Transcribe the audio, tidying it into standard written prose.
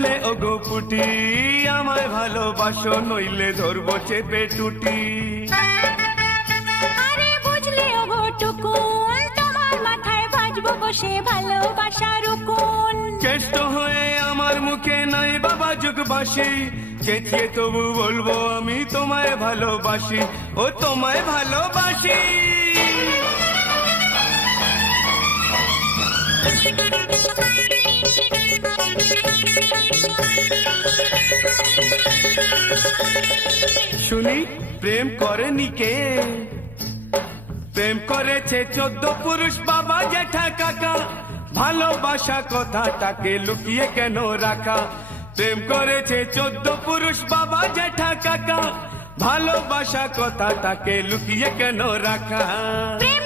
বুঝলে ওগো পুটি আমায় ভালোবাসো নইলে ধরবো চেপে টুটি। আরে বুঝলে ওগো টুকুন তোমার মাথায় বাজবো বসে ভালোবাসার উকুন। চেষ্ট হয়ে আমার মুখে নাই বাবা যুগবাসী চেঁচিয়ে তবু বলবো আমি তোমায় ভালোবাসি ও তোমায় ভালোবাসি। শুনি প্রেম করেনি কে? প্রেম করেছে 14 পুরুষ বাবা জ্যাঠা কাকা। ভালোবাসা কথাটাকে লুকিয়ে কেন রাখা? প্রেম করেছে 14 পুরুষ বাবা জ্যাঠা কাকা। ভালোবাসা কথাটাকে লুকিয়ে কেন রাখা? প্রেম